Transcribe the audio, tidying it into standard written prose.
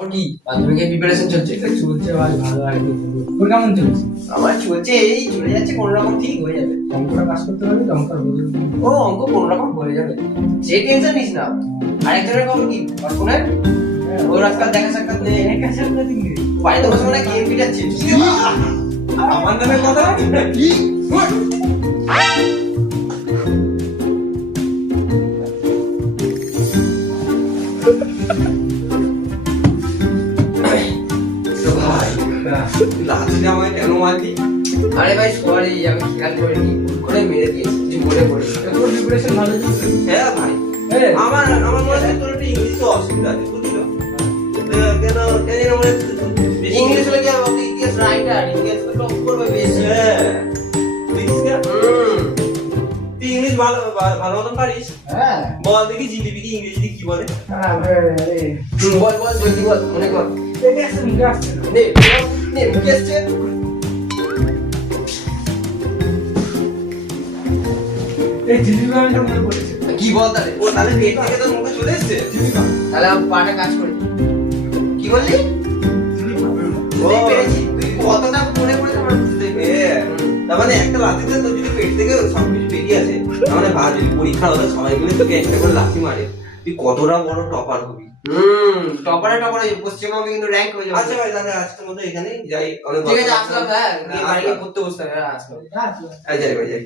কি মাধ্যমিকের প্রিপারেশন চলছে? চলছে ভাই, ভালো আর কি। তোর কেমন চলছে? আমার চলছে, এই চলে যাচ্ছে, কোনো রকম ঠিক হয়ে যাবে। অঙ্কটা পাস করতে পারবি? অঙ্কটা বুঝে ও অঙ্ক কোনো রকম হয়ে যাবে, সেই টেনশন নিস না। আরেকজনের খবর কি অর্পণের? ওর আজকাল দেখা সাক্ষাৎ নেই, বাড়িতে বসে মানে গেম পিটাচ্ছে। আমার নামে কথা কি? লাঠিটা আমায় কেন মারলি? আরে ভাই সরি, আমি খেয়াল করিনি, ভুল করে মেরে দিয়েছি, কিছু মনে করিস না। তোর প্রিপারেশন ভালো চলছে? হ্যাঁ ভাই, আমার মনে হয় তোর একটু ইংলিশ অসুবিধা আছে, বুঝলো? কেন ইংলিশ হলে কি হবে? ইতিহাস রাইটার, ইতিহাস তো টপ করবে বেশি। তুই ইংলিশ ভালো ভালো মতন পারিস? হ্যাঁ। বল দেখি জিলিপি কি ইংরেজিতে কি বলে? বল বল জলদি বল, মনে কর। এটা একটা মুখে আসছে না। নে নে মুখে আসছে। এই জিনিসগুলো আমি তো মনে পড়েছে। কি বল তাহলে? ও তাহলে পেট থেকে তোর মুখে চলে এসছে? তাহলে আমি পাটা কাজ করি। কি বললি? ও, বুঝতেই পেরেছি, তুই কতটা মনে পড়েছে আমার বুঝতেই পেরেছি। তার মানে একটা লাঠিতে তোর যদি পেট থেকে সবকিছু বেরিয়ে আসে, তার মানে ভাব যদি পরীক্ষা হতো সবাই মিলে তোকে একটা করে লাঠি মারে, তুই কতটা বড় টপার হবি। টপারে পশ্চিমবঙ্গে কিন্তু র্যাঙ্ক হয়ে যাবে। আচ্ছা ভাই, তাহলে আজকের মতো এখানেই যাই। অনেক ঠিক আছে, গল্প আসলাম। করলাম। হ্যাঁ, গিয়ে বাড়ি গিয়ে পড়তে বসতে হবে। হ্যাঁ, আসলাম। যাই ভাই যাই।